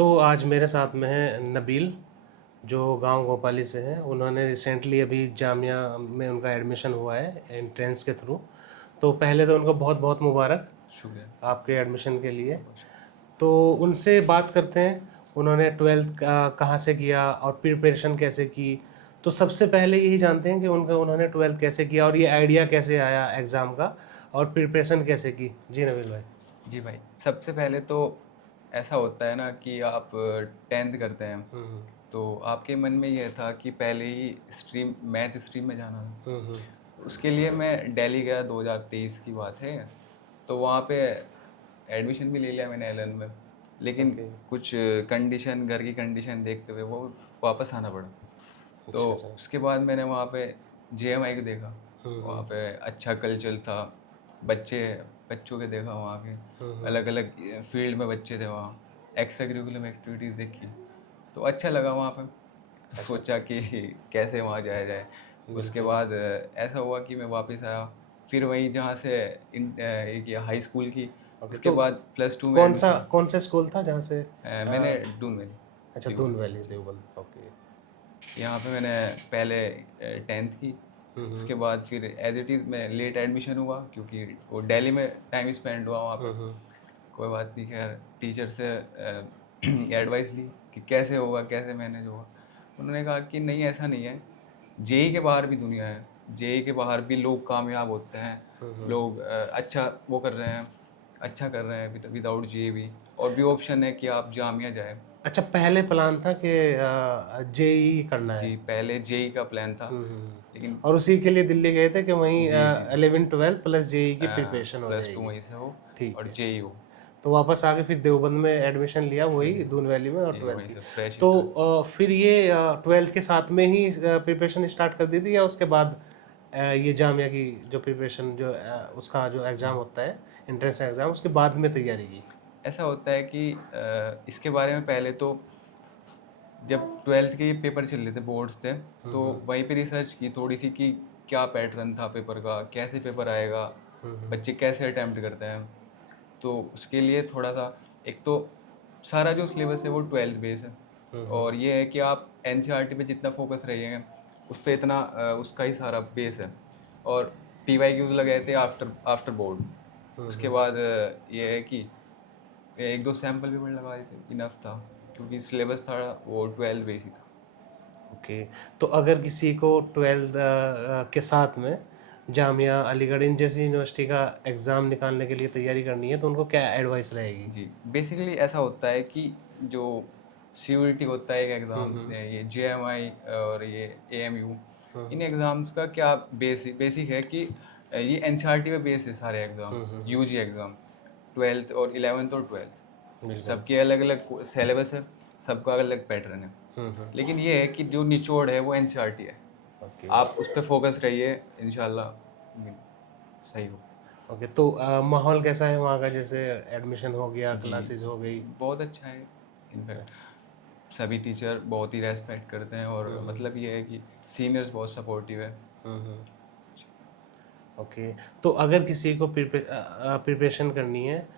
तो आज मेरे साथ में है नबील, जो गांव भोपाली से हैं। उन्होंने रिसेंटली अभी जामिया में उनका एडमिशन हुआ है एंट्रेंस के थ्रू। तो पहले तो उनको बहुत बहुत मुबारक शुक्रिया। आपके एडमिशन के लिए। बहुत शुक्रिया। तो उनसे बात करते हैं, उन्होंने ट्वेल्थ कहाँ से किया और प्रिपरेशन कैसे की। तो सबसे पहले यही जानते हैं कि उन्होंने ट्वेल्थ कैसे किया और ये आइडिया कैसे आया एग्ज़ाम का, और प्रिपरेशन कैसे की। जी नबील भाई। जी भाई, सबसे पहले तो ऐसा होता है ना कि आप 10th करते हैं, हम्म तो आपके मन में ये था कि पहले ही स्ट्रीम मैथ स्ट्रीम में जाना था। हम्म उसके लिए मैं दिल्ली गया, 2023 की बात है। तो वहाँ पे एडमिशन भी ले लिया मैंने एलन में, लेकिन ओके। कुछ कंडीशन, घर की कंडीशन देखते हुए वो वापस आना पड़ा। तो अच्छा अच्छा। उसके बाद मैंने वहाँ पे जेएमआई को देखा। वहाँ हम्म पे अच्छा कल्चर था, बच्चे बच्चों के देखा वहाँ के, हम्म अलग अलग फील्ड में बच्चे थे वहाँ। एक्स्ट्रा करिकुलम एक्टिविटीज़ देखी, तो अच्छा लगा वहाँ पे। तो अच्छा। सोचा कि कैसे वहाँ जाया जाए। उसके बिल्कुल। बाद ऐसा हुआ कि मैं वापस आया, फिर वहीं जहाँ से ये किया हाई स्कूल की। ओके। उसके तो बाद +2 में एडमिशन। कौन सा स्कूल था जहाँ से मैंने डून में, अच्छा, दून देवबंद। वैली जी, देवबंद। ओके। यहाँ पे मैंने पहले 10th की। हम्म उसके बाद फिर एज इट इज़ मैं लेट एडमिशन हुआ, क्योंकि वो दिल्ली में टाइम स्पेंड हुआ वहाँ पे। हम्म कोई बात नहीं, खैर टीचर से एडवाइस ली कि कैसे होगा, कैसे मैनेज होगा। उन्होंने कहा कि नहीं, ऐसा नहीं है, जेई के बाहर भी दुनिया है, जेई के बाहर भी लोग कामयाब होते हैं। हम्म लोग अच्छा वो कर रहे हैं, अच्छा कर रहे हैं विदाउट जेई भी। और भी ऑप्शन है कि आप जामिया जाए। अच्छा, पहले प्लान था कि जेई करना है। जी, पहले जेई का प्लान था, हम्म लेकिन और उसी के लिए दिल्ली गए थे कि वहीं जी जी 11 12 प्लस जेई की प्रिपरेशन हो +2 जाएगी। वहीं से हो ठीक और है। जेई हो। तो वापस आके फिर देवबंद में एडमिशन लिया, वही दून वैली में, और जी, ट्वेल्थ वहीं की। से फ्रेश तो स्टार्ट। फिर ये ट्वेल्थ के साथ में ही प्रिपरेशन स्टार्ट कर दी थी, या उसके बाद ये जामिया की जो प्रिपरेशन, जो उसका जो एग्ज़ाम होता है, एंट्रेंस एग्ज़ाम, उसके बाद में तैयारी की। ऐसा होता है कि इसके बारे में पहले तो जब 12th के पेपर चल रहे थे, बोर्ड्स थे, तो हम्म वहीं पे रिसर्च की थोड़ी सी कि क्या पैटर्न था पेपर का, कैसे पेपर आएगा, हम्म बच्चे कैसे अटैम्प्ट करते हैं। तो उसके लिए थोड़ा सा, एक तो सारा जो सिलेबस है वो 12th बेस है। हम्म और ये है कि आप एनसीईआरटी पे जितना फोकस रहिएगा, उस पर इतना उसका ही सारा बेस है। और पीवाईक्यूज लगाए थे आफ्टर आफ्टर बोर्ड। उसके हम्म बाद ये है कि एक दो सैम्पल पेपर लगा देते, इनफ था, क्योंकि सिलेबस था वो 12 बेस ही था। ओके। तो अगर किसी को ट्वेल्थ के साथ में जामिया अलीगढ़ इन जैसी यूनिवर्सिटी का एग्ज़ाम निकालने के लिए तैयारी करनी है, तो उनको क्या एडवाइस रहेगी। जी, बेसिकली ऐसा होता है कि जो सीयूईटी होता है एक एग्ज़ाम, हम्म ये जेएमआई और ये एएमयू, इन हम्म एग्ज़ाम्स का क्या बेसिक है कि ये एनसीईआरटी पे बेस है सारे एग्ज़ाम, हम्म। यूजी एग्ज़ाम, 12th और 11th और 12th। बिल्कुल। सबके अलग अलग सिलेबस है, सबका अलग अलग पैटर्न है। लेकिन ये है कि जो निचोड़ है वो एनसीईआरटी है। ओके आप उस पर फोकस रहिए, इंशाल्लाह सही हो। ओके। तो माहौल कैसा है वहाँ का, जैसे एडमिशन हो गया, जी, क्लासेस हो गई। बहुत अच्छा है। इनफैक्ट सभी टीचर बहुत ही रेस्पेक्ट करते हैं, और हम्म मतलब ये है कि सीनियर्स बहुत सपोर्टिव है। हम्म। ओके। तो अगर किसी को प्रिपरेशन करनी है,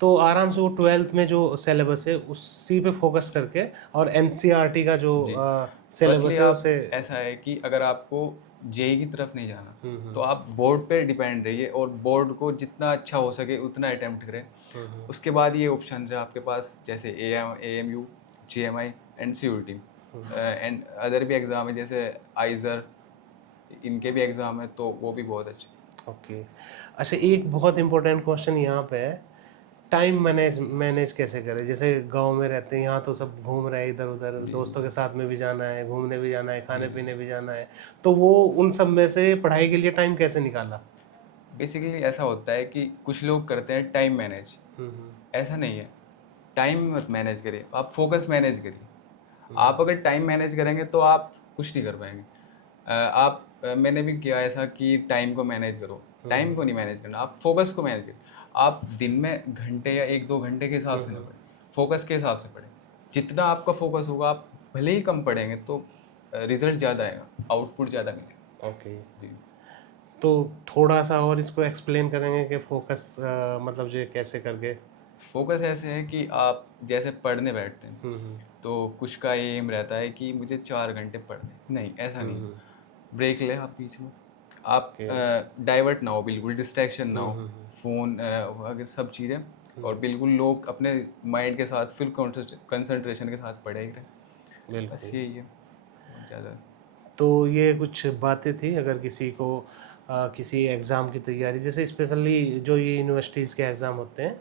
तो आराम से वो ट्वेल्थ में जो सिलेबस है उसी पे फोकस करके, और एनसीईआरटी का जो जी, फर्स्टली सिलेबस है आप, उसे। ऐसा है कि अगर आपको जेई की तरफ नहीं जाना, तो हम्म आप बोर्ड पे डिपेंड रहिए और बोर्ड को जितना अच्छा हो सके उतना अटेम्प्ट करें। हम्म उसके बाद ये ऑप्शन है आपके पास, जैसे AMU, GMI and CUET, and other भी एग्ज़ाम है जैसे आइजर, इनके भी एग्ज़ाम है, तो वो भी बहुत अच्छे। ओके। अच्छा, एक बहुत इंपॉर्टेंट क्वेश्चन यहाँ पे है, टाइम मैनेज मैनेज कैसे करें। जैसे गांव में रहते हैं, यहाँ तो सब घूम रहे हैं इधर उधर, जी दोस्तों के साथ में भी जाना है, घूमने भी जाना है, खाने जी। पीने भी जाना है। तो वो उन सब में से पढ़ाई के लिए टाइम कैसे निकाला। बेसिकली ऐसा होता है कि कुछ लोग करते हैं टाइम मैनेज, हम्म ऐसा नहीं है। टाइम मत मैनेज करिए, आप फोकस मैनेज करिए। हम्म आप अगर टाइम मैनेज करेंगे तो आप कुछ नहीं कर पाएंगे। मैंने भी किया ऐसा कि टाइम को मैनेज करो। टाइम को हम्म नहीं मैनेज करना, आप फोकस को मैनेज करिए। आप दिन में घंटे या 1-2 घंटे के हिसाब से ना हम्म। पढ़ें, फोकस के हिसाब से पढ़ें। जितना आपका फोकस होगा, आप भले ही कम पढ़ेंगे तो रिजल्ट ज़्यादा आएगा, आउटपुट ज़्यादा मिलेगा। ओके। जी। तो थोड़ा सा और इसको एक्सप्लेन करेंगे कि फोकस मतलब जो कैसे करके। फोकस ऐसे है कि आप जैसे पढ़ने बैठते हैं हम्म, तो कुछ का एम रहता है कि मुझे 4 घंटे पढ़ने, नहीं ऐसा नहीं है। हम्म, ब्रेक ले आप बीच में, आप ओके, डाइवर्ट ना हो, बिल्कुल डिस्ट्रैक्शन ना हो, हम्म, फ़ोन अगर सब चीज़ें, और हम्म, बिल्कुल लोग अपने माइंड के साथ फुल कंसंट्रेशन के साथ पढ़े ही रहे। बस बिल्कुल। यही है, बहुत ज़्यादा। तो ये कुछ बातें थी, अगर किसी को किसी एग्ज़ाम की तैयारी, जैसे स्पेशली जो ये यूनिवर्सिटीज़ के एग्ज़ाम होते हैं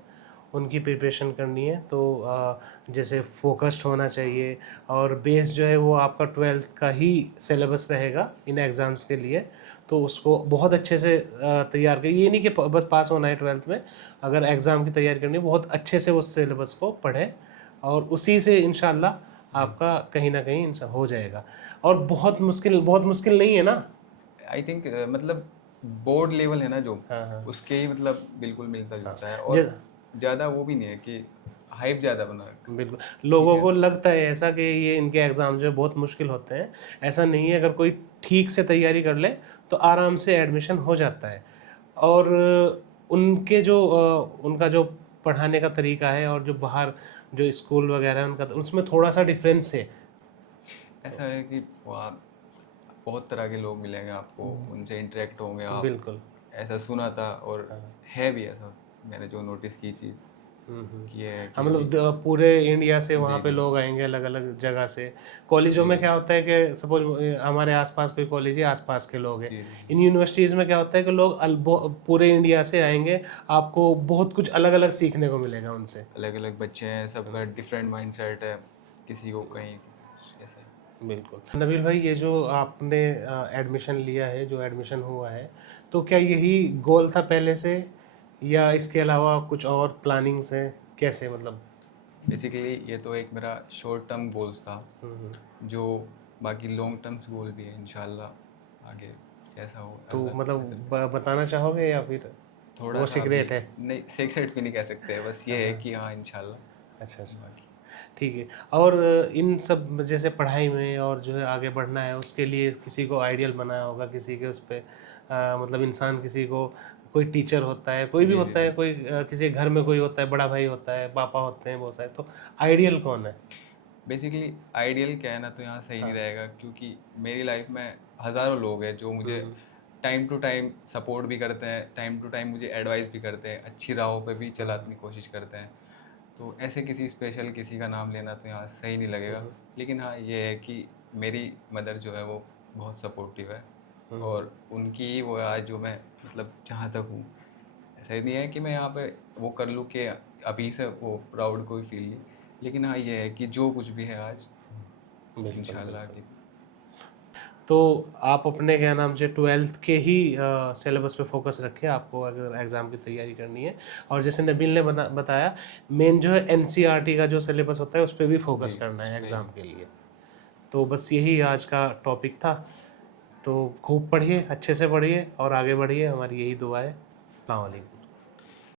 उनकी प्रिपरेशन करनी है, तो जैसे फोकस्ड होना चाहिए, और बेस जो है वो आपका 12th का ही सिलेबस रहेगा इन एग्ज़ाम्स के लिए। तो उसको बहुत अच्छे से तैयार करिए, ये नहीं कि बस पास होना है 12th में, अगर एग्ज़ाम की तैयारी करनी है बहुत अच्छे से उस सिलेबस को पढ़ें, और उसी से इंशाल्लाह जी, आपका कहीं ना कहीं हो जाएगा। और बहुत मुश्किल नहीं है ना। आई थिंक मतलब बोर्ड लेवल है ना जो, हाँ, हाँ, उसके ही मतलब बिल्कुल मिलता हाँ। जुलता है, जै और ज़्यादा वो भी नहीं है कि हाइप ज़्यादा बना रखा। बिल्कुल, ठीक लोगों है। को लगता है ऐसा कि ये इनके एग्ज़ाम जो है बहुत मुश्किल होते हैं, ऐसा नहीं है। अगर कोई ठीक से तैयारी कर ले तो आराम से एडमिशन हो जाता है। और उनके जो उनका जो पढ़ाने का तरीका है, और जो बाहर जो स्कूल वगैरह है उनका, उसमें थोड़ा-सा डिफरेंस है। ऐसा है कि वहाँ बहुत तरह के लोग मिलेंगे आपको, उनसे इंटरेक्ट होंगे आप। बिल्कुल, ऐसा सुना था, और हाँ। है भी ऐसा, मैंने जो नोटिस की चीज़ हुँ, हुँ। कि ये है हाँ, कि मतलब अभी। पूरे इंडिया से वहाँ जी पे जी लोग आएँगे अलग-अलग जगह से। कॉलेजों जी में जी क्या होता है कि सपोज़ हमारे आस-पास कोई कॉलेज है, आस-पास के लोग हैं। जी जी इन यूनिवर्सिटीज़ में क्या होता है कि लोग पूरे इंडिया से आएँगे, आपको बहुत कुछ अलग-अलग सीखने को मिलेगा उनसे। अलग अलग बच्चे हैं, सबका हुँ, डिफरेंट माइंडसेट है, किसी को कहीं किसी कुछ ऐसा। बिल्कुल। नबील भाई, ये जो आपने एडमिशन लिया है, जो एडमिशन हुआ है, तो क्या यही गोल था पहले से, या इसके अलावा कुछ और प्लानिंग्स हैं? कैसे मतलब? बेसिकली ये तो एक मेरा शॉर्ट टर्म गोल्स था, हुँ, हुँ। जो बाकी लॉन्ग टर्म्स गोल भी है इंशाल्लाह, आगे जैसा हो तो अल्लाह मतलब बेहतर करे। बताना चाहोगे, या फिर थोड़ा वो सा अभी सीक्रेट है? नहीं, सीक्रेट भी नहीं कह सकते, बस हाँ, ये है हाँ। कि हाँ इंशाल्लाह। अच्छा, अच्छा। बाकी ठीक है। और इन सब जैसे पढ़ाई में और जो है आगे बढ़ना है, उसके लिए किसी को आइडियल बनाया होगा, किसी के उस पे मतलब इंसान, किसी को कोई टीचर होता है, कोई भी जी जी होता जी। है, कोई किसी के घर में कोई होता है, बड़ा भाई होता है, पापा होते हैं बहुत सारे, तो आइडियल कौन है? बेसिकली आइडियल कहना तो यहाँ सही नहीं हाँ। रहेगा, क्योंकि मेरी लाइफ में हज़ारों लोग हैं जो हुँ, मुझे हुँ, टाइम टू टाइम सपोर्ट भी करते हैं, टाइम टू टाइम मुझे एडवाइस भी करते हैं, अच्छी राहों पे भी हुँ, चलाने की कोशिश करते हैं। तो ऐसे किसी स्पेशल किसी का नाम लेना तो यहाँ सही नहीं हुँ, लगेगा। हुँ, लेकिन हाँ, ये है कि मेरी मदर जो है वो बहुत सपोर्टिव है, हुँ, हुँ। और उनकी ही वो है आज जो मैं मतलब जहाँ तक हूँ। ऐसा ही नहीं है कि मैं यहाँ पे वो कर लूँ कि अभी से वो प्राउड कोई फील नहीं। लेकिन हाँ, ये है कि जो कुछ भी है आज, बिल्कुल, इंशाल्लाह बिल्कुल। कि। तो आप अपने क्या नाम से 12th के ही सिलेबस पे फोकस रखें, आपको अगर एग्ज़ाम की तैयारी करनी है। और जैसे नबील ने बताया, मेन जो है एनसीईआरटी का जो सिलेबस होता है उस पे भी फोकस जी, करना उस है पे ही। एग्ज़ाम के लिए। तो बस यही आज का टॉपिक था। तो खूब पढ़िए, अच्छे से पढ़िए और आगे बढ़िए, हमारी यही दुआ है। अस्सलाम वालेकुम।